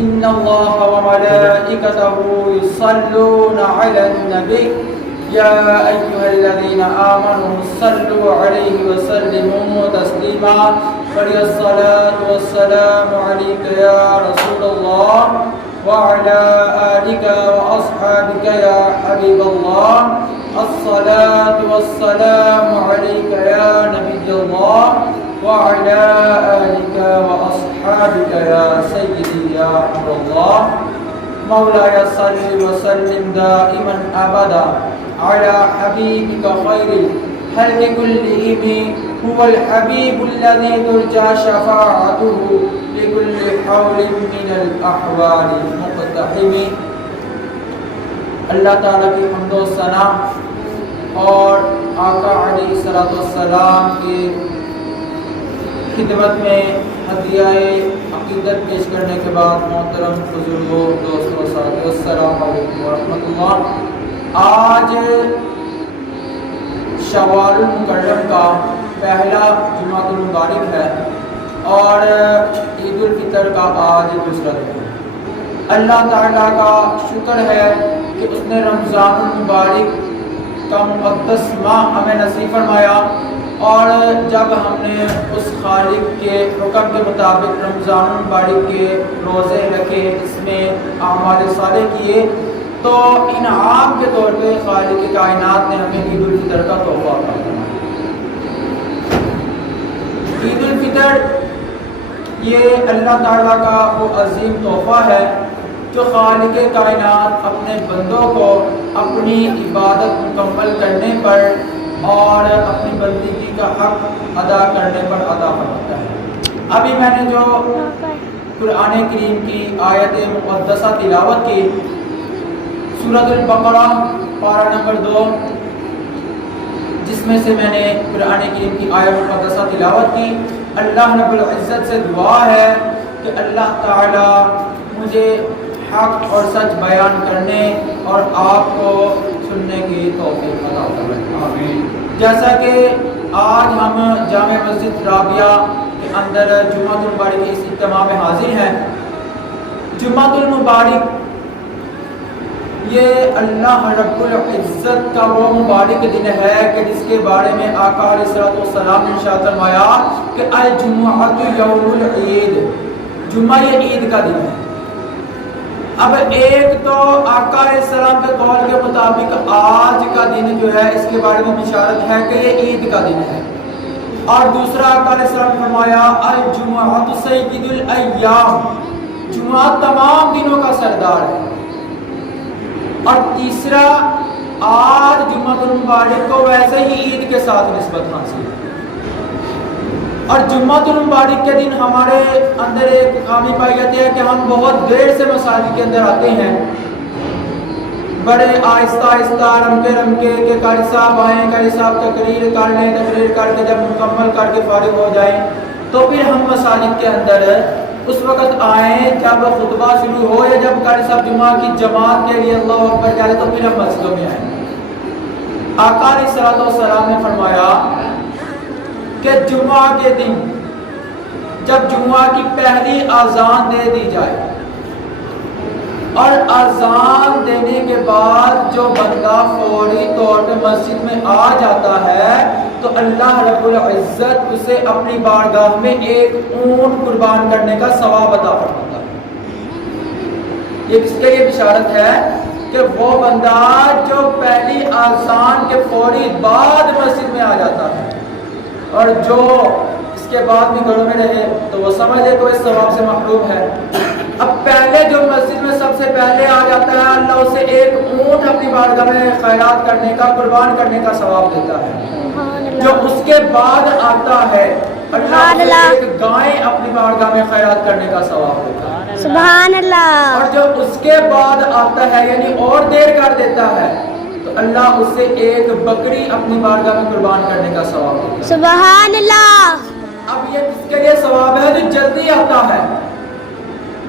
إن الله وملائكته يصلون على النبي يا أيها الذين آمنوا صلوا عليه وسلموا تسليما الصلاة والسلام عليك يا رسول الله وعلى آلك وأصحابك يا حبيب الله الصلاة والسلام عليك يا نبي الله وعلى آلك وأصحابك يا سيدي يا عبد الله مولاي صل وسلم دائما أبدا على حبيبك خير الخلق كلهم هو الحبيب الذي ترجى شفاعته لكل حول من الأحوال مقتحم. اللہ تعالیٰ کی حمد و ثنا اور آقا علیہ الصلوۃ والسلام کی خدمت میں ہدیہ عقیدت پیش کرنے کے بعد محترم بزرگوں دوستوں ساتھیوں السلام علیکم ورحمۃ اللہ. آج شوال المکرم کا پہلا جمعۃ المبارک ہے اور عید الفطر کا آج دوسرا دن ہے. اللہ تعالیٰ کا شکر ہے کہ اس نے رمضان المبارک کا مقدس ماہ ہمیں نصیب فرمایا اور جب ہم نے اس خالق کے حکم کے مطابق رمضان المبارک کے روزے رکھے اس میں اعمال صالح کیے تو انعام کے طور پہ خالق کائنات نے ہمیں عید الفطر کا تحفہ عطا کیا. عید الفطر یہ اللہ تعالیٰ کا وہ عظیم تحفہ ہے جو خالق کائنات اپنے بندوں کو اپنی عبادت مکمل کرنے پر اور اپنی بندگی کا حق ادا کرنے پر عطا فرماتا ہے. ابھی میں نے جو قرآن کریم کی آیت مقدسہ تلاوت کی سورۃ البقرہ پارہ نمبر 2 جس میں سے میں نے قرآن کریم کی آیت مقدسہ تلاوت کی. اللہ رب العزت سے دعا ہے کہ اللہ تعالی مجھے حق اور سچ بیان کرنے اور آپ کو سننے کی توفیق عطا فرمائے. آمین. جیسا کہ آج ہم جامع مسجد رابعہ کے اندر جمعۃ المبارک کے اس اجتماع میں حاضر ہیں. جمعۃ المبارک یہ اللہ رب العزت کا وہ مبارک دن ہے کہ جس کے بارے میں آقا علیہ الصلوۃ والسلام نے ارشاد فرمایا کہ الجمعۃ یوم العید، جمعہ یہ عید کا دن ہے. اب ایک تو آقا علیہ السلام کے قول کے مطابق آج کا دن جو ہے اس کے بارے میں بشارت ہے کہ یہ عید کا دن ہے، اور دوسرا آقا علیہ السلام نے فرمایا الجمعۃ سید الایام، جمعہ تمام دنوں کا سردار ہے. اور تیسرا آج جمعۃ المبارک کو ویسے ہی عید کے ساتھ نسبت حاصل ہے. اور جمعۃ المبارک کے دن ہمارے اندر ایک خامی پائی جاتی ہے کہ ہم بہت دیر سے مساجد کے اندر آتے ہیں، بڑے آہستہ آہستہ رمکے رمکے کہ قاری صاحب آئیں، قاری صاحب تقریر کر لیں، تقریر کر کے جب مکمل کر کے فارغ ہو جائیں تو پھر ہم مساجد کے اندر اس وقت آئیں جب خطبہ شروع ہو یا جب قاری صاحب جمعہ کی جماعت کے لیے اللہ اکبر کہہ لیں تو پھر ہم مسجدوں میں آئیں. آقا علیہ الصلوۃ والسلام نے فرمایا کہ جمعہ کے دن جب جمعہ کی پہلی اذان دے دی جائے اور اذان دینے کے بعد جو بندہ فوری طور پہ مسجد میں آ جاتا ہے تو اللہ رب العزت اسے اپنی بارگاہ میں ایک اونٹ قربان کرنے کا ثواب عطا فرماتا ہے. یہ کس کے لیے بشارت ہے کہ وہ بندہ جو پہلی اذان کے فوری بعد مسجد میں آ جاتا ہے اور جو اس کے بعد بھی گھروں میں رہے تو وہ سمجھ لے تو اس ثواب سے محروم ہے. اب پہلے جو مسجد میں سب سے پہلے آ جاتا ہے اللہ اسے ایک اونٹ اپنی بارگاہ میں خیرات کرنے کا قربان کرنے کا ثواب دیتا ہے. جو اس کے بعد آتا ہے اللہ اسے ایک گائے اپنی بارگاہ میں خیرات کرنے کا ثواب دیتا ہے. سبحان اللہ. اور جو اس کے بعد آتا ہے یعنی اور دیر کر دیتا ہے تو اللہ اسے ایک بکری اپنی بارگاہ میں قربان کرنے کا ثواب دیتا ہے. سبحان اللہ. اب یہ کس کے لیے ثواب ہے جو جلدی آتا ہے.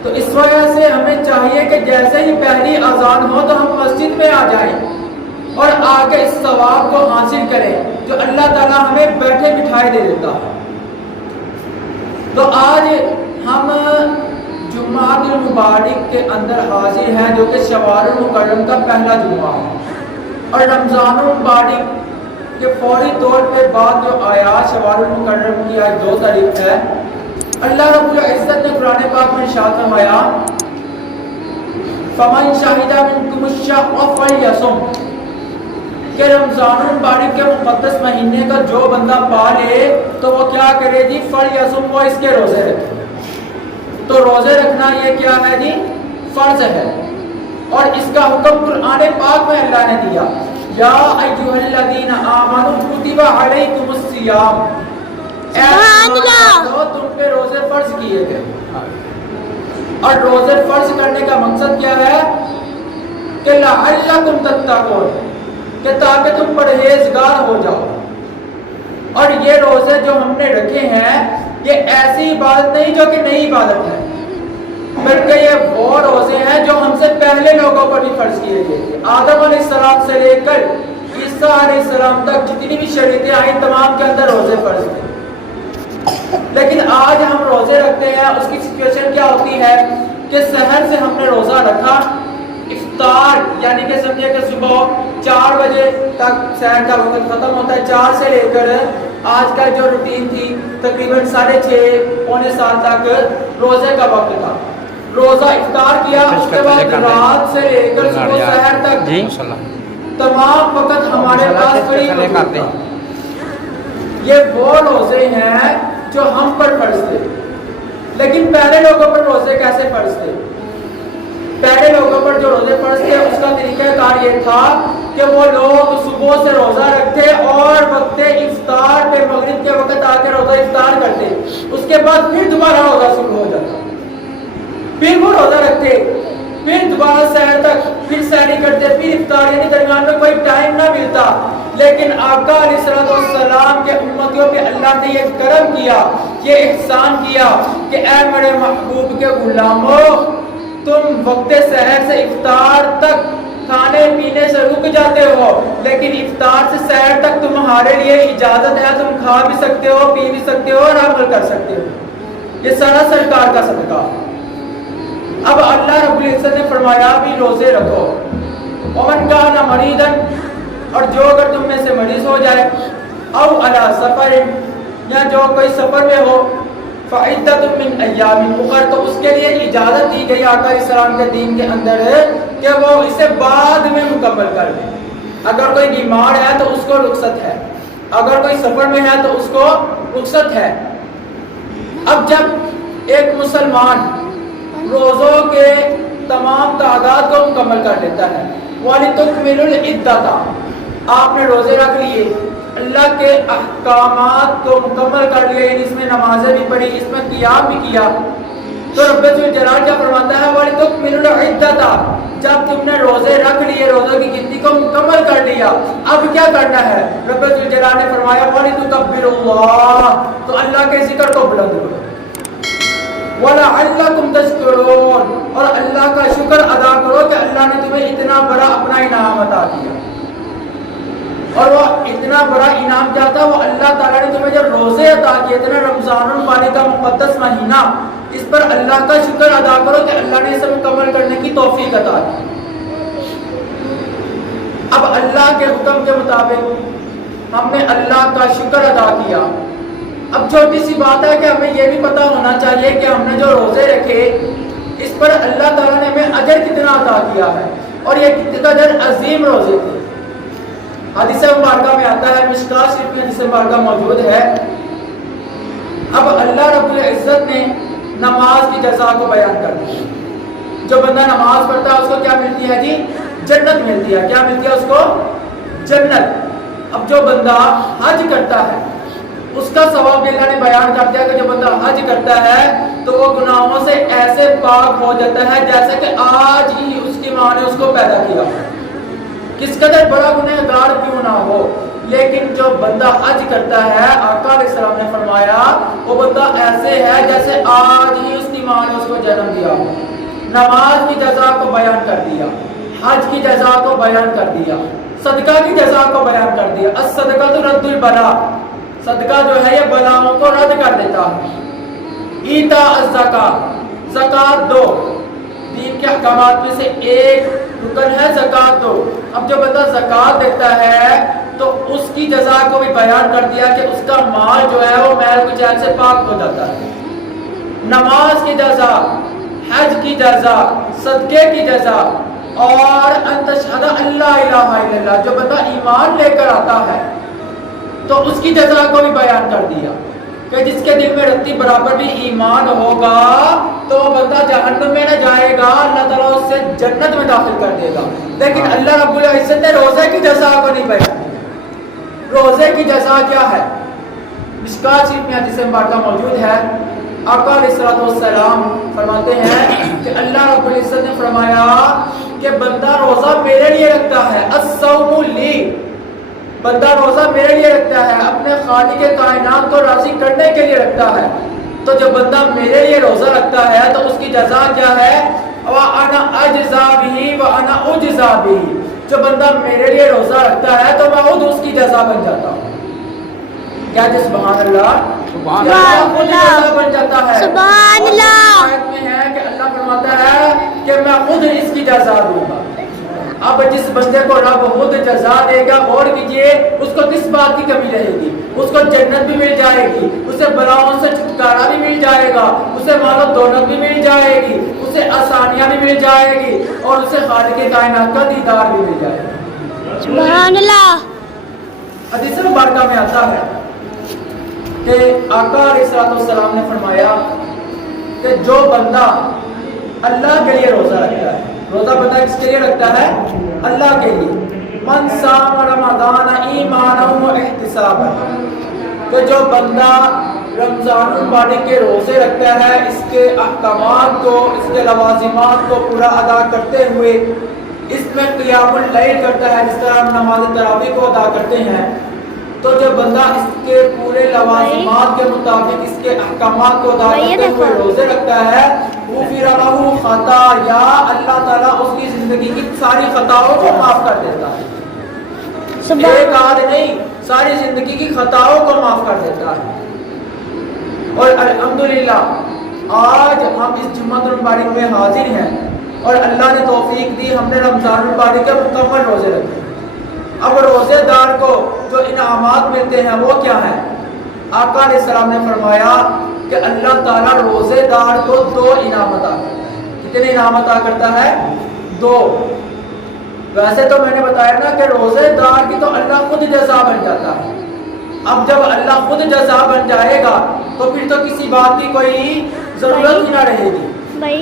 تو اس وجہ سے ہمیں چاہیے کہ جیسے ہی پہلی اذان ہو تو ہم مسجد میں آ جائیں اور آ کے اس ثواب کو حاصل کریں جو اللہ تعالیٰ ہمیں بیٹھے بٹھائے دے دیتا ہے. تو آج ہم جمعۃ المبارک کے اندر حاضر ہیں جو کہ شوال المکرم کا پہلا جمعہ ہے، اور رمضان المبارک کے فوری طور پہ بعد جو آیات شوال المکرم کی آج 2 تاریخ ہے، اللہ رب العزت نے قرآن پاک میں ارشاد فرمایا فَمَنْ شَهِدَ مِنْكُمُ الشَّهْرَ فَلْيَصُمْ، کہ رمضان المبارک کے مقدس مہینے کا جو بندہ پا لے تو وہ کیا کرے جی؟ فَلْيَصُمْ، وہ اس کے روزے رکھے۔ تو روزے رکھنا یہ کیا ہے جی؟ فرض ہے، اور اس کا حکم قرآن پاک میں اللہ نے دیا، یا ایھا الذین آمنوا کتب علیکم الصیام، سبحان اللہ، تم پہ روزے فرض کیے گئے۔ اور روزے فرض کرنے کا مقصد کیا ہے؟ کہ لعلکم تتقون، کہ تاکہ تم پرہیزگار ہو جاؤ۔ اور یہ روزے جو ہم نے رکھے ہیں یہ ایسی عبادت نہیں جو کہ نئی عبادت ہے، بلکہ یہ وہ روزے ہیں جو ہم سے پہلے لوگوں پر بھی فرض کیے گئے تھے۔ آدم علیہ السلام سے لے کر عیسیٰ علیہ السلام تک جتنی بھی شریعتیں آئیں تمام کے اندر روزے فرض تھے، لیکن آج ہم روزے رکھتے ہیں۔ اس کی سچویشن کیا ہوتی ہے کہ سحر سے ہم نے روزہ رکھا، افطار یعنی کہ سمجھے کہ صبح 4 بجے تک سحر کا وقت ختم ہوتا ہے، 4 سے لے کر آج کا جو روٹین تھی تقریباً 6:30 پونے 7 تک روزے کا وقت تھا۔ روزہ افطار کیا، اس کے بعد رات سے لے کر صبح سحر تک تمام وقت ہمارے پاس فری وقت تھا۔ یہ وہ روزے ہیں جو ہم پر فرض تھے، لیکن پہلے لوگوں پر روزے کیسے فرض تھے؟ پہلے لوگوں پر جو روزے فرض تھے اس کا طریقہ کار یہ تھا کہ وہ لوگ صبح سے روزہ رکھتے اور وقت افطار پہ مغرب کے وقت آ کے روزہ افطار کرتے، اس کے بعد پھر دوبارہ روزہ شروع ہو جاتا، پھر وہ روزہ رکھتے، پھر دوبارہ سحر تک، پھر سحری کرتے، پھر افطار، یعنی درمیان میں کوئی ٹائم نہ ملتا۔ لیکن آقا علیہ السلام کے امتیوں پہ اللہ نے یہ کرم کیا، یہ احسان کیا کہ اے میرے محبوب کے غلاموں، تم وقت سحر سے افطار تک کھانے پینے سے رک جاتے ہو، لیکن افطار سے سحر تک تمہارے لیے اجازت ہے، تم کھا بھی سکتے ہو، پی بھی سکتے ہو اور عمل کر سکتے ہو۔ یہ سارا سرکار کا صدقہ۔ اب اللہ رب العزت نے فرمایا بھی روزے رکھو، ومن کان مریضا، اور جو اگر تم میں سے مریض ہو جائے، او علی سفر، یا جو کوئی سفر میں ہو، فعدۃ من ایام اخر، تو اس کے لیے اجازت دی گئی آقا علیہ السلام کے دین کے اندر کہ وہ اسے بعد میں مکمل کر لے۔ اگر کوئی بیمار ہے تو اس کو رخصت ہے، اگر کوئی سفر میں ہے تو اس کو رخصت ہے۔ اب جب ایک مسلمان روزوں کے تمام تعداد کو مکمل کر لیتا ہے، وَلِتُكْمِلُوا الْعِدَّةَ، آپ نے روزے رکھ لیے، اللہ کے احکامات کو مکمل کر لیے، یعنی اس میں نمازیں بھی پڑھی، اس میں قیام بھی کیا، تو رب ذوالجلال کیا فرماتا ہے؟ وَلِتُكْمِلُوا الْعِدَّةَ، جب تم نے روزے رکھ لیے، روزوں کی گنتی کو مکمل کر لیا، اب کیا کرنا ہے؟ رب ذوالجلال نے فرمایا وَلِتُكَبِّرُوا اللَّهَ، تو اللہ کے ذکر کو بلند کرو، وَلَعَلَّكُمْ تَشْكُرُونَ، اور اللہ کا شکر ادا کرو کہ اللہ نے تمہیں اتنا بڑا اپنا انعام عطا کیا۔ اور وہ اتنا بڑا انعام کیا تھا؟ وہ اللہ تعالیٰ نے تمہیں جو روزے عطا کیے تھے نا، رمضان المبارک کا مقدس مہینہ، اس پر اللہ کا شکر ادا کرو کہ اللہ نے اسے مکمل کرنے کی توفیق عطا کی۔ اب اللہ کے حکم کے مطابق ہم نے اللہ کا شکر ادا کیا۔ اب چھوٹی سی بات ہے کہ ہمیں یہ بھی پتا ہونا چاہیے کہ ہم نے جو روزے رکھے اس پر اللہ تعالیٰ نے ہمیں اجر کتنا عطا کیا ہے، اور یہ کتنا عظیم روزے تھے۔ حدیث مبارکہ میں آتا ہے، مشکاۃ شریف میں حدیث مبارکہ موجود ہے، اب اللہ رب العزت نے نماز کی جزا کو بیان کر دیا۔ جو بندہ نماز پڑھتا ہے اس کو کیا ملتی ہے جی؟ جنت ملتی ہے۔ کیا ملتی ہے اس کو؟ جنت۔ اب جو بندہ حج کرتا ہے اس کا ثواب اللہ نے بیان کر دیا کہ جو بندہ حج کرتا ہے تو وہ گناہوں سے ایسے پاک ہو جاتا ہے جیسے کہ آج ہی اس کی ماں نے اس کو پیدا کیا، کس قدر بڑا گنہگار کیوں نہ ہو، لیکن جو بندہ حج کرتا ہے آقا علیہ السلام نے فرمایا وہ بندہ ایسے ہے جیسے آج ہی اس کی ماں نے اس کو جنم دیا ہو۔ نماز کی جزا کو بیان کر دیا، حج کی جزا کو بیان کر دیا، صدقہ کی جزا کو بیان کر دیا۔ الصدقہ رد البلا، صدقہ جو ہے یہ بلاؤں کو رد کر دیتا ہے۔ ایتاء الزکاۃ، زکات دو، دین کے احکامات میں سے ایک رکن ہے زکوٰۃ. تو اب جو بندہ زکوٰۃ دیتا ہے تو اس کی جزا کو بھی بیان کر دیا کہ اس کا مال جو ہے وہ محل کچیل سے پاک ہو جاتا ہے. نماز کی جزا، حج کی جزا، صدقے کی جزا، اور ان تشہد اللہ الہ الا اللہ، جو بندہ ایمان لے کر آتا ہے تو اس کی جزا کو بھی بیان کر دیا کہ جس کے دل میں رتی برابر بھی ایمان ہوگا تو وہ بندہ جہنم میں نہ جائے گا، اللہ تعالیٰ اس سے جنت میں داخل کر دے گا. لیکن اللہ رب العزت نے روزے کی جزا کو نہیں بیان کیا. روزے کی جزا کیا ہے؟ مشکوٰۃ شریف میں حدیث مبارکہ موجود ہے. آقا علیہ الصلوۃ والسلام فرماتے ہیں کہ اللہ رب العزت نے فرمایا کہ بندہ روزہ میرے لیے رکھتا ہے، الصوم لی، بندہ روزہ میرے لیے رکھتا ہے، اپنے خالق کائنات کو راضی کرنے کے لیے رکھتا ہے. تو جب بندہ میرے لیے روزہ رکھتا ہے تو اس کی جزا کیا ہے؟ وَأَنَا أَجْزَى بِهِ وَأَنَا أُجْزَى بِهِ. جو بندہ میرے لیے روزہ رکھتا ہے تو میں خود اس کی جزا بن جاتا ہوں. کیا جی سبحان اللہ، خود جزا بن جاتا ہے. سبحان اللہ. آیت میں ہے کہ اللہ فرماتا ہے کہ میں خود اس کی جزا دوں گا. اب جس بندے کو رب خود جزا دے گا، غور کیجئے اس کو کس بات کی کمی رہے گی؟ اس کو جنت بھی مل جائے گی، اسے بلاؤں سے چھٹکارا بھی مل جائے گا، اسے مال و دولت بھی مل جائے گی، اسے آسانیاں بھی مل جائے گی، اور اسے خالق کائنات کا دیدار بھی مل جائے گا. سبحان اللہ. حدیث مبارکہ میں آتا ہے کہ آقا علیہ الصلوۃ والسلام نے فرمایا کہ جو بندہ اللہ کے لیے روزہ رکھتا ہے، روزہ بندہ کس کے لیے رکھتا ہے؟ اللہ کے لیے. من صام رمضان ایمانا و احتسابا، کہ جو بندہ رمضان المبارک کے روزے رکھتا ہے اس کے احکامات کو، اس کے لوازمات کو پورا ادا کرتے ہوئے، اس میں قیام اللیل کرتا ہے جس طرح ہم نماز تراویح کو ادا کرتے ہیں، تو جو بندہ اس کے پورے لوازمات کے مطابق اس کے احکامات کو ادا کرتے ہوئے روزے رکھتا ہے، غفر لہ خطایا، اللہ تعالیٰ اس کی زندگی کی ساری خطاؤں کو معاف کر دیتا ہے. ایک آدھ نہیں، ساری زندگی کی خطاؤں کو معاف کر دیتا ہے. اور الحمدللہ آج ہم اس جمعۃ المبارک میں حاضر ہیں اور اللہ نے توفیق دی، ہم نے رمضان المبارک کے مکمل روزے رکھے. اب روزے دار کو جو انعامات ملتے ہیں وہ کیا ہیں؟ آقا علیہ السلام نے فرمایا کہ اللہ تعالیٰ روزے دار کو 2 انعام عطا کرتا ہے. کتنے انعام عطا کرتا ہے؟ 2. ویسے تو میں نے بتایا نا کہ روزے دار کی تو اللہ خود جزا بن جاتا ہے. اب جب اللہ خود جزا بن جائے گا تو پھر تو کسی بات کی کوئی ضرورت ہی نہ رہے گی.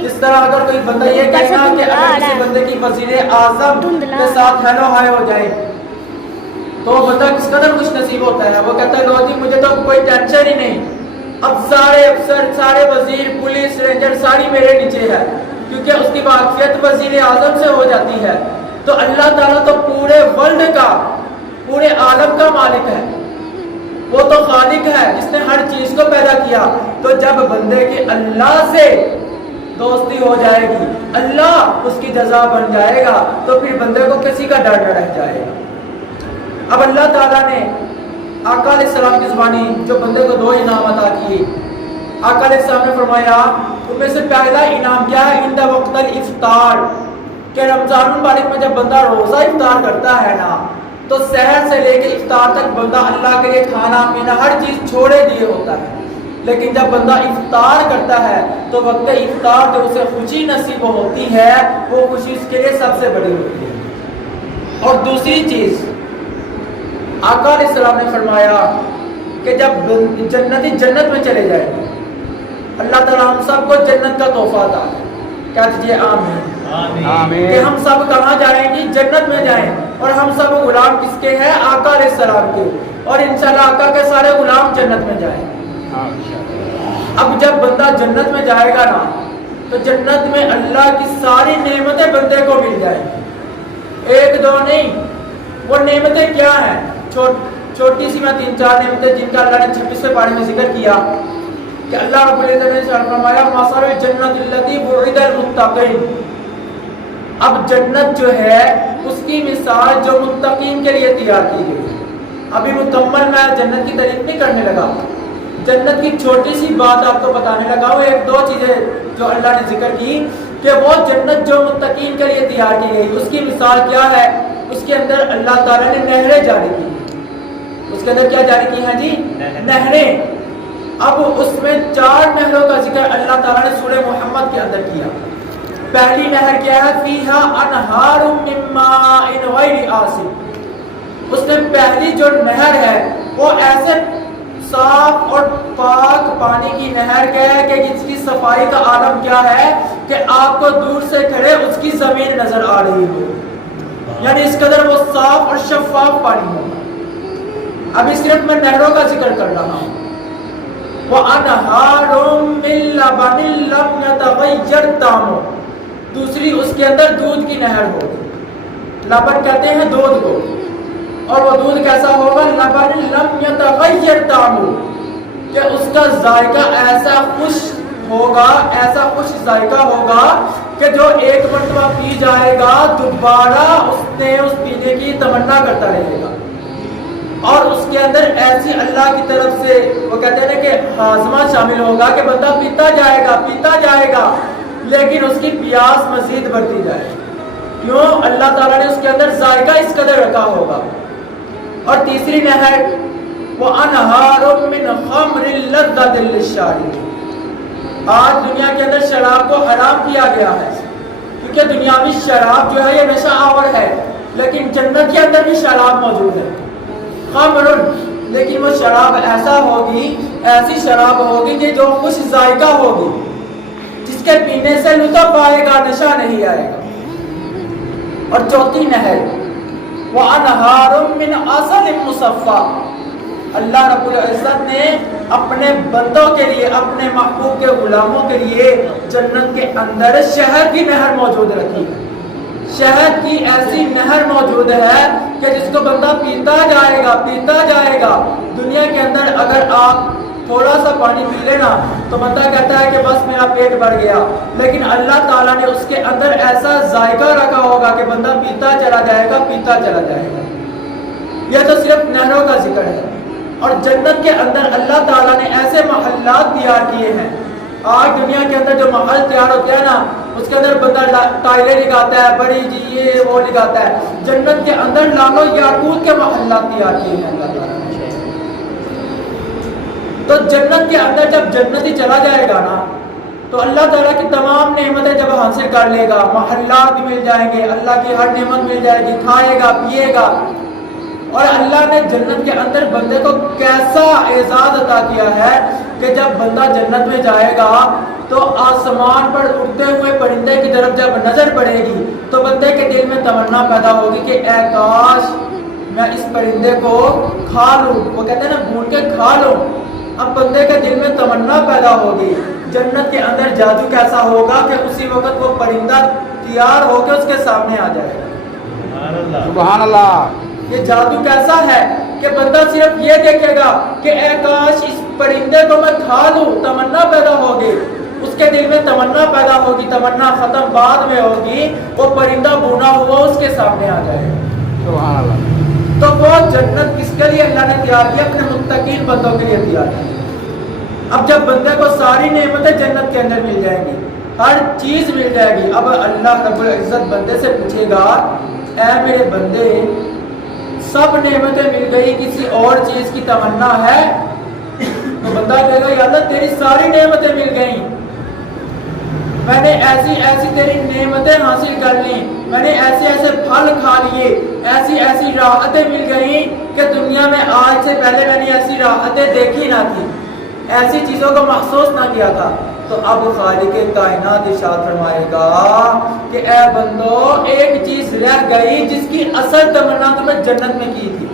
اس طرح اگر کوئی بندہ یہ کہنا کہ اگر کسی بندے کی وزیر اعظم کے ساتھ ہیلو ہائے ہو جائے تو بندہ کس قدر خوش نصیب ہوتا ہے. وہ کہتا ہے لو جی مجھے تو کوئی ٹینشن ہی نہیں، اب سارے افسر، سارے وزیر، پولیس، رینجر ساری میرے نیچے ہے، کیونکہ اس کی واقفیت وزیر اعظم سے ہو جاتی ہے. تو اللہ تعالیٰ تو پورے ورلڈ کا، پورے عالم کا مالک ہے، وہ تو خالق ہے جس نے ہر چیز کو پیدا کیا. تو جب بندے کی اللہ سے دوستی ہو جائے گی، اللہ اس کی جزا بن جائے گا، تو پھر بندے کو کسی کا ڈر نہ رہ جائے گا. اب اللہ تعالیٰ نے آقا علیہ السلام کی زبانی جو بندے کو 2 انعام عطا کیے. آقا علیہ السلام نے فرمایا ان میں سے پہلا انعام کیا ہے؟ عند وقت الافطار، کہ رمضان المبارک میں جب بندہ روزہ افطار کرتا ہے نا تو سحر سے لے کے افطار تک بندہ اللہ کے لیے کھانا پینا ہر چیز چھوڑے دیے ہوتا ہے. لیکن جب بندہ افطار کرتا ہے تو وقت افطار جو اسے خوشی نصیب ہوتی ہے وہ خوشی اس کے لیے سب سے بڑی ہوتی ہے. اور دوسری چیز آقا علیہ السلام نے فرمایا کہ جب جنتی جنت میں چلے جائیں گے، اللہ تعالیٰ ہم سب کو جنت کا تحفہ عطا کرے. کیا دیجیے آمین. کہ ہم سب کہاں جائیں گے؟ جنت میں جائیں. اور ہم سب غلام کس کے ہیں؟ آقا علیہ السلام کے. اور انشاءاللہ آقا کے سارے غلام جنت میں جائیں. اب جب بندہ جنت میں جائے گا نا تو جنت میں اللہ کی ساری نعمتیں بندے کو مل جائیں. 1-2 نہیں، وہ نعمتیں کیا ہیں؟ چھوٹی سی میں 3-4 نعمتیں جن کا اللہ نے 26ویں پارے میں ذکر کیا کہ اللہ رب العزت نے فرمایا مثل الجنۃ التی وعد المتقین. اب جنت جو ہے اس کی مثال جو متقین کے لیے تیار کی گئی. ابھی مکمل میں جنت کی تعریف نہیں کرنے لگا، جنت کی چھوٹی سی بات آپ کو بتانے لگا ہوں. 1-2 چیزیں جو اللہ نے ذکر کی کہ وہ جنت جو متقین کے لیے تیار کی گئی اس کی مثال کیا ہے؟ اس کے اندر اللہ تعالیٰ نے نہریں جاری کی. اس کے اندر کیا جاری کی ہیں جی؟ نہریں. اب اس میں 4 نہروں کا ذکر اللہ تعالیٰ نے سورہ محمد کے اندر کیا. پہلی نہر کیا ہے؟ فیہا انہار من ماء غیر آسن. اس نے پہلی جو نہر ہے وہ ایسے صاف اور پاک پانی کی نہر ہے کہ جس کی صفائی کا عالم کیا ہے کہ آپ کو دور سے کھڑے اس کی زمین نظر آ رہی ہو، یعنی اس قدر وہ صاف اور شفاف پانی ہوگا. ابھی صرف میں نہروں کا ذکر کر رہا ہوں. وَأَنْهَارٌ مِّن لَبَنٍ لَّمْ يَتَغَيَّرْ طَعْمُهُ. دوسری اس کے اندر دودھ کی نہر ہوگی. لبن کہتے ہیں دودھ کو، اور وہ دودھ کیسا ہوگا؟ لبن لم یتغیر طعمہ، کہ اس کا ذائقہ ایسا خوش ہوگا، ایسا خوش ذائقہ ہوگا کہ جو ایک مرتبہ پی جائے گا دوبارہ اس پینے کی تمنا کرتا رہے گا. اور اس کے اندر ایسی اللہ کی طرف سے وہ کہتے ہیں کہ ہاضمہ شامل ہوگا کہ بندہ پیتا جائے گا لیکن اس کی پیاس مزید بڑھتی جائے گی. کیوں؟ اللہ تعالیٰ نے اس کے اندر ذائقہ اس قدر رکھا ہوگا. اور تیسری نہر وہ انہار من خمر لذۃ للشاربین. آج دنیا کے اندر شراب کو حرام کیا گیا ہے کیونکہ دنیاوی شراب جو ہے یہ نشہ آور ہے، لیکن جنت کے اندر بھی شراب موجود ہے. خمر، لیکن وہ شراب ایسی شراب ہوگی کہ جو خوش ذائقہ ہوگی، جس کے پینے سے لطف آئے گا، نشہ نہیں آئے گا. اور چوتھی نہر وَأَنْهَارٌ مِّنْ عَسَلٍ مُّصَفًّى. اللہ رب العزت نے اپنے بندوں کے لیے، اپنے محبوب کے غلاموں کے لیے جنت کے اندر شہد کی نہر موجود رکھی ہے. شہد کی ایسی نہر موجود ہے کہ جس کو بندہ پیتا جائے گا. دنیا کے اندر اگر آپ تھوڑا سا پانی پی لینا تو بندہ کہتا ہے کہ بس میرا پیٹ بھر گیا، لیکن اللہ تعالیٰ نے اس کے اندر ایسا ذائقہ رکھا ہوگا کہ بندہ پیتا چلا جائے گا. یہ تو صرف نہروں کا ذکر ہے. اور جنت کے اندر اللہ تعالیٰ نے ایسے محلات تیار کیے ہیں. آج دنیا کے اندر جو محل تیار ہوتے ہیں نا، اس کے اندر بندہ ٹائلیں لگاتا ہے، بڑی جی یہ وہ لگاتا ہے. جنت کے اندر لالو یاقوت کے محلات تیار کیے ہیں اللہ تعالیٰ نے. تو جنت کے اندر جب جنتی چلا جائے گا نا تو اللہ تعالیٰ کی تمام نعمتیں جب حاصل کر لے گا، محلات بھی مل جائیں گے، اللہ کی ہر نعمت مل جائے گی، کھائے گا پیے گا. اور اللہ نے جنت کے اندر بندے کو کیسا اعزاز عطا کیا ہے کہ جب بندہ جنت میں جائے گا تو آسمان پر اڑتے ہوئے پرندے کی طرف جب نظر پڑے گی تو بندے کے دل میں تمنا پیدا ہوگی کہ اے کاش میں اس پرندے کو کھا لوں. وہ کہتے ہیں نا بھون کے کھا لوں. اب بندے کے دل میں تمنا پیدا ہوگی. جنت کے اندر جادو کیسا ہوگا کہ اسی وقت وہ پرندہ تیار ہو کے اس کے سامنے آ جائے گا. سبحان اللہ. یہ جادو کیسا ہے کہ بندہ صرف یہ دیکھے گا کہ اے کاش اس پرندے کو میں کھا لوں. تمنا پیدا ہوگی اس کے دل میں، تمنا پیدا ہوگی. تمنا ختم بعد میں ہوگی. وہ پرندہ بھونا ہوا اس کے سامنے آ جائے گا. سبحان اللہ. تو وہ جنت کس کے لیے اللہ نے تیار کی؟ اپنے متقین بندوں کے لیے تیار کی. اب جب بندے کو ساری نعمتیں جنت کے اندر مل جائیں گی، ہر چیز مل جائے گی، اب اللہ رب العزت بندے سے پوچھے گا اے میرے بندے سب نعمتیں مل گئی، کسی اور چیز کی تمنا ہے؟ تو بندہ کہے گا یا اللہ تیری ساری نعمتیں مل گئیں، میں نے ایسی ایسی تیری نعمتیں حاصل کر لی، میں نے ایسے ایسے پھل کھا لیے، ایسی ایسی راحتیں مل گئیں کہ دنیا میں آج سے پہلے میں نے ایسی راحتیں دیکھی نہ تھی، ایسی چیزوں کو محسوس نہ کیا تھا. تو اب خالق کائنات ارشاد فرمائے گا کہ اے بندو ایک چیز رہ گئی جس کی اصل تمنا تمہیں جنت میں کی تھی.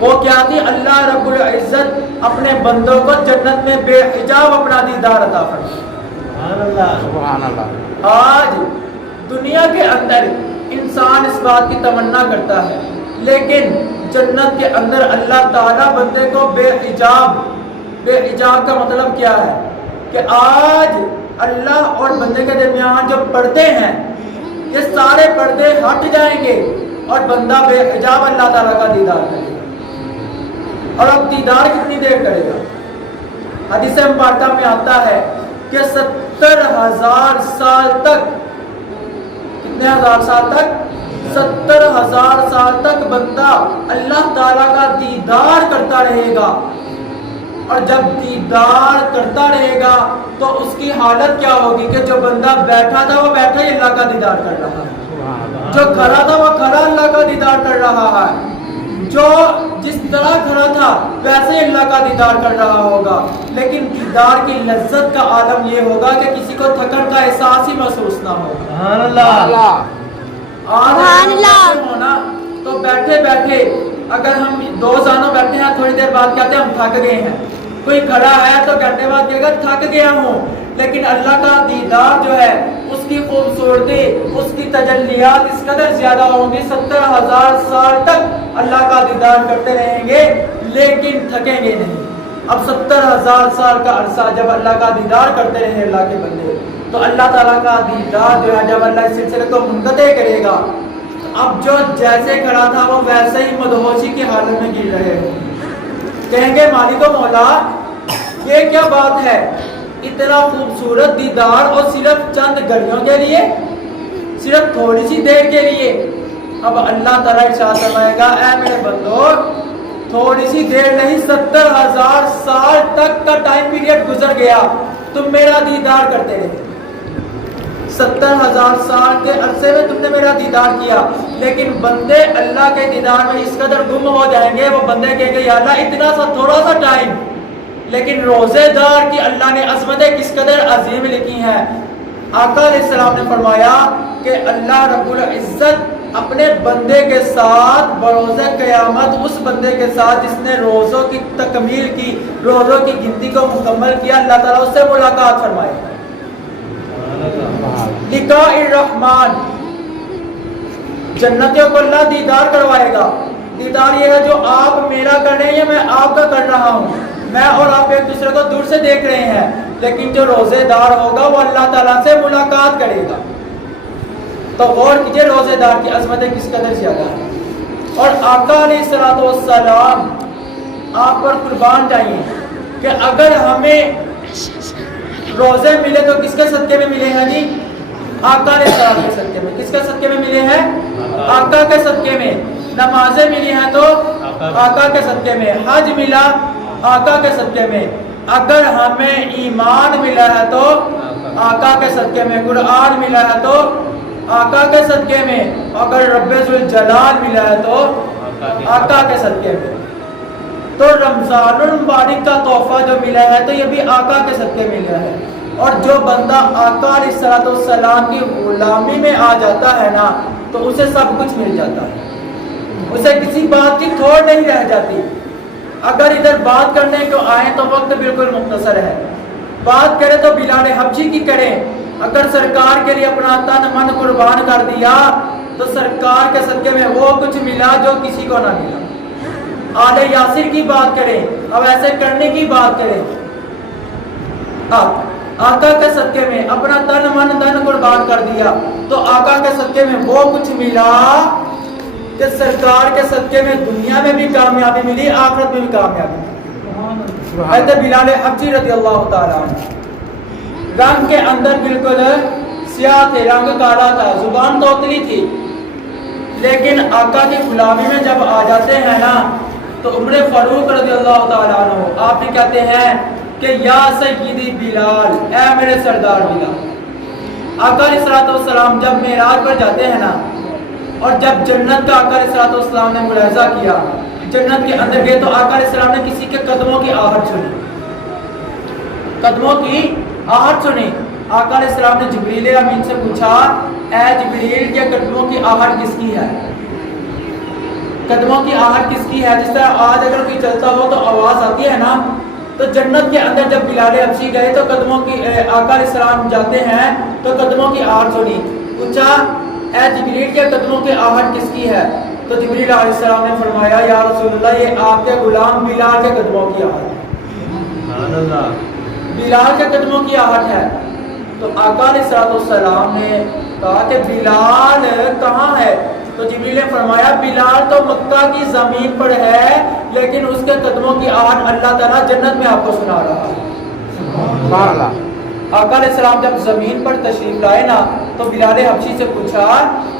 وہ کیا تھی؟ اللہ رب العزت اپنے بندوں کو جنت میں بے حجاب اپنا دیدار عطا فرمائے. سبحان اللہ. آج دنیا کے اندر انسان اس بات کی تمنا کرتا ہے، لیکن جنت کے اندر اللہ تعالیٰ بندے کو بے حجاب کا مطلب کیا ہے کہ آج اللہ اور بندے کے درمیان جو پردے ہیں یہ سارے پردے ہٹ جائیں گے اور بندہ بے حجاب اللہ تعالیٰ کا دیدار کرے گا. اور اب دیدار کتنی دیر کرے گا؟ حدیث مبارکہ میں آتا ہے کہ 70,000 سال تک کتنے ہزار سال تک؟ 70,000 سال تک بندہ اللہ تعالیٰ کا دیدار کرتا رہے گا. اور جب دیدار کرتا رہے گا تو اس کی حالت کیا ہوگی کہ جو بندہ بیٹھا تھا وہ بیٹھا ہی اللہ کا دیدار کر رہا ہے, جو کھڑا تھا وہ کھڑا اللہ کا دیدار کر رہا ہے, جو جس طرح کھڑا تھا ویسے ہی اللہ کا دیدار کر رہا ہوگا. لیکن دیدار کی لذت کا عالم یہ ہوگا کہ کسی کو تھکن کا احساس ہی محسوس نہ ہو. سبحان اللہ. سبحان اللہ. ہونا تو بیٹھے بیٹھے اگر ہم دو زانوں بیٹھے ہیں تھوڑی دیر بعد کہتے ہیں ہم تھک گئے ہیں, کوئی کھڑا ہے تو گھنٹے بعد کہے گا تھک گیا ہوں. لیکن اللہ کا دیدار جو ہے اس کی خوبصورتی, اس کی تجلیات اس قدر زیادہ ہوں گی, 70,000 سال تک اللہ کا دیدار کرتے رہیں گے لیکن تھکیں گے نہیں. اب 70,000 سال کا عرصہ جب اللہ کا دیدار کرتے رہے اللہ کے بندے, تو اللہ تعالیٰ کا دیدار جو ہے جب اللہ اس سلسلے کو منقطع کرے گا, اب جو جیسے کھڑا تھا وہ ویسے ہی مدہوشی کی حالت میں گر رہے ہوں. کہیں گے مالک و مولا یہ کیا بات ہے, اتنا خوبصورت دیدار اور صرف چند گھڑیوں کے لیے, صرف تھوڑی سی دیر کے لیے. اب اللہ تعالیٰ ارشاد فرمائے گا اے میرے بندو تھوڑی سی دیر نہیں 70,000 سال تک کا ٹائم پیریڈ گزر گیا, تم میرا دیدار کرتے رہے. 70,000 سال کے عرصے میں تم نے میرا دیدار کیا, لیکن بندے اللہ کے دیدار میں اس قدر گم ہو جائیں گے, وہ بندے کہیں گے یا اللہ اتنا سا تھوڑا سا ٹائم. لیکن روزے دار کی اللہ نے عظمتیں کس قدر عظیم لکھی ہیں. آقا علیہ السلام نے فرمایا کہ اللہ رب العزت اپنے بندے کے ساتھ بروز قیامت اس بندے کے ساتھ جس نے روزوں کی تکمیل کی, روزوں کی گنتی کو مکمل کیا, اللہ تعالیٰ اس سے ملاقات فرمائے. لقاء الرحمن, جنتیوں کو اللہ دیدار کروائے گا. دیدار یہ ہے جو آپ میرا کر رہے ہیں میں آپ کا کر رہا ہوں, میں اور آپ ایک دوسرے کو دور سے دیکھ رہے ہیں. لیکن جو روزے دار ہوگا وہ اللہ تعالیٰ سے ملاقات کرے گا. تو غور کیجئے روزے دار کی عظمتیں کس قدر زیادہ ہیں. اور آقا علیہ الصلوۃ والسلام آپ پر قربان جائیں کہ اگر ہمیں روزے ملے تو کس کے صدقے میں ملے ہیں جی؟ آقا علیہ السلام کے صدقے میں. کس کے صدقے میں ملے ہیں؟ آقا کے صدقے میں. نمازیں ملی ہیں تو آقا کے صدقے میں. حج ملا آقا کے صدقے میں. اگر ہمیں ایمان ملا ہے تو آقا کے صدقے میں. قرآن ملا ہے تو آقا کے صدقے میں. اگر رب ذوالجلال ملا ہے تو آقا کے صدقے میں. تو رمضان المبارک کا تحفہ جو ملا ہے تو یہ بھی آقا کے صدقے ملا ہے. اور جو بندہ آقا علیہ الصلوۃ والسلام کی غلامی میں آ جاتا ہے نا تو اسے سب کچھ مل جاتا ہے, اسے کسی بات کی تھوڑ نہیں رہ جاتی. اگر ادھر بات کرنے کو آئیں تو وقت بالکل مختصر ہے, بات کریں تو بلال حبشی کی کریں. اگر سرکار کے لیے اپنا تن من قربان کر دیا تو سرکار کے صدقے میں وہ کچھ ملا جو کسی کو نہ ملا. آل یاسر کی بات کریں, اب ایسے کرنے کی بات کریں. آقا کے صدقے میں اپنا تن من دن قربان کر دیا تو آقا کے صدقے میں وہ کچھ ملا کہ سرکار کے صدقے میں دنیا میں بھی کامیابی ملی, آخرت میں بھی کامیابی ملی. حضرت بلال حبشی رضی اللہ تعالیٰ عنہ رنگ کے اندر بالکل سیاہ تھے, رنگ کالا تھا, زبان توتلی تھی, لیکن آقا کی غلامی میں جب آ جاتے ہیں نا تو عمر فاروق رضی اللہ تعالیٰ عنہ آپ بھی کہتے ہیں کہ یا سیدی بلال, اے میرے سردار بلال. آقا علیہ الصلوۃ والسلام جب معراج پر جاتے ہیں نا اور جب جنت کا آقا علیہ الصلوۃ والسلام نے ملاحظہ کیا, جنت کے اندر گئے تو آقا علیہ السلام نے کسی کے قدموں کی آہٹ سنی, قدموں کی آہٹ سنی. آقا علیہ السلام نے جبریل امین سے پوچھا اے جبریل یہ قدموں کی آہٹ کس کی ہے؟ قدموں کی آہٹ کس کی ہے؟ جس طرح آج اگر کوئی چلتا ہو تو آواز آتی ہے نا, تو جنت کے اندر جب بلال حبشی گئے تو قدموں کی آقا علیہ السلام جاتے ہیں تو قدموں کی آہٹ سنی. پوچھا اے جبریل یہ قدموں کی آہٹ کس کی ہے؟ تو جبریل علیہ السلام نے فرمایا یا رسول اللہ یہ آپ کے غلام بلال کے قدموں کی آہٹ ہے, بلال کے قدموں کی آہٹ ہے. تو آقا علیہ السلام نے کہا کہ بلال کہاں ہے؟ تو جبریل نے فرمایا بلال تو مکہ کی زمین پر ہے لیکن اس کے قدموں کی آہٹ اللہ تعالیٰ جنت میں آپ کو سنا رہا ہے. آقا علیہ السلام جب زمین پر تشریف لائے نا تو بلال حبشی سے پوچھا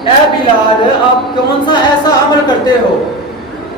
اے بلال آپ کون سا ایسا عمل کرتے ہو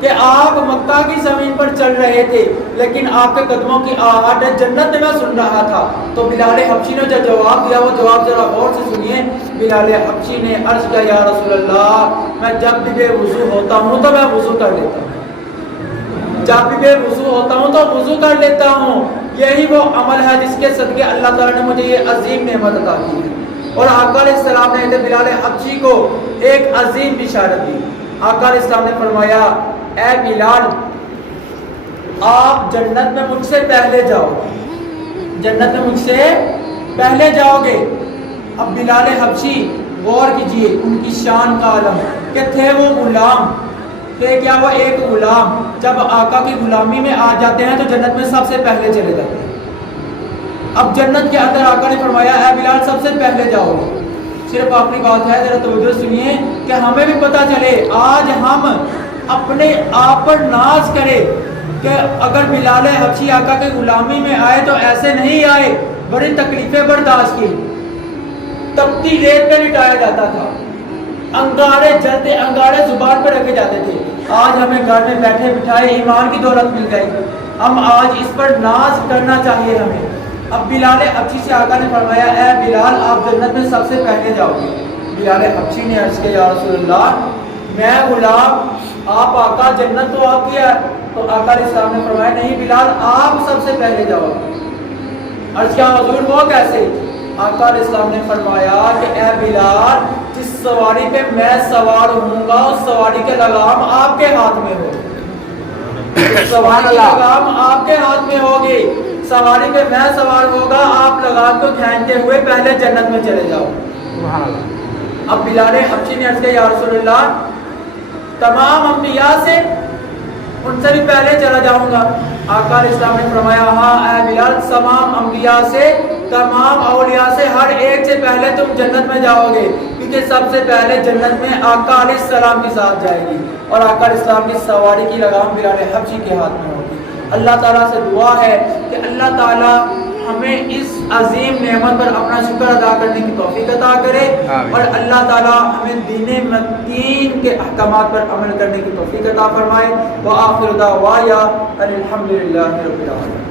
کہ آپ مکہ کی زمین پر چل رہے تھے لیکن آپ کے قدموں کی آہٹ جنت میں سن رہا تھا. تو بلال حبشی نے جو جواب دیا وہ جواب ذرا غور سے سنیے. بلال حبشی نے عرض کیا یا رسول اللہ میں جب بھی بے وضو ہوتا ہوں تو میں وضو کر لیتا ہوں, جب بھی بے وضو ہوتا ہوں تو وضو کر لیتا ہوں. یہی وہ عمل ہے جس کے صدقے اللہ تعالیٰ نے مجھے یہ عظیم نعمت عطا کی ہے. اور آقا علیہ السلام نے بلال حبشی کو ایک عظیم بشارت دی. آقا علیہ السلام نے فرمایا اے بلال آپ جنت میں مجھ سے پہلے جاؤ گے, جنت میں مجھ سے پہلے جاؤ گے. اب بلال حبشی غور کیجئے ان کی شان کا عالم کہ تھے وہ غلام تھے. کیا وہ ایک غلام جب آقا کی غلامی میں آ جاتے ہیں تو جنت میں سب سے پہلے چلے جاتے ہیں. اب جنت کے اندر آقا نے فرمایا اے بلال سب سے پہلے جاؤ گے. صرف آخری بات ہے ذرا توجہ سنیے کہ ہمیں بھی پتہ چلے آج ہم اپنے آپ پر ناز کرے کہ اگر بلال حبشی آقا کی غلامی میں آئے تو ایسے نہیں آئے, بڑی تکلیفیں برداشت کی, تپتی ریت پہ لٹایا جاتا تھا, انگارے جلتے انگارے زبان پہ رکھے جاتے تھے. آج ہمیں گھر میں بیٹھے بٹھائے ایمان کی دولت مل گئی, ہم آج اس پر ناز کرنا چاہیے ہمیں. اب بلال حبشی سے آقا نے فرمایا اے بلال آپ جنت میں سب سے پہلے جاؤ گے. بلال حبشی نے عرض کیا یا رسول اللہ میں غلام آپ آقا جنت تو آپ کی ہے. تو آقا علیہ السلام نے فرمایا نہیں بلال آپ سب سے پہلے جاؤ. عرض کیا حضور وہ کیسے؟ آقا علیہ السلام نے فرمایا کہ اے بلال جس سواری پہ میں سوار ہوں گا اس سواری کے لگام آپ کے ہاتھ میں ہوگی, سواری کی لگام آپ کے ہاتھ میں ہوگی. سواری پہ میں سوار ہوگا آپ لگام کو کھینچتے ہوئے پہلے جنت میں چلے جاؤ. اب بلال حبشی نے عرض کیا یا رسول اللہ تمام انبیاء سے ان سے بھی پہلے چلا جاؤں گا. آقا علیہ السلام نے فرمایا ہاں اے بلال تمام انبیاء سے تمام اولیاء سے ہر ایک سے پہلے تم جنت میں جاؤ گے کیونکہ سب سے پہلے جنت میں آقا علیہ السلام کی ساتھ جائے گی اور آقا علیہ السلام کی سواری کی لگام بلال حبشی کے ہاتھ میں ہوگی. اللہ تعالیٰ سے دعا ہے کہ اللہ تعالیٰ ہمیں اس عظیم نعمت پر اپنا شکر ادا کرنے کی توفیق عطا کرے اور اللہ تعالیٰ ہمیں دین متین کے احکامات پر عمل کرنے کی توفیق عطا فرمائے. وآخر دعوانا الحمدللہ رب العالمین.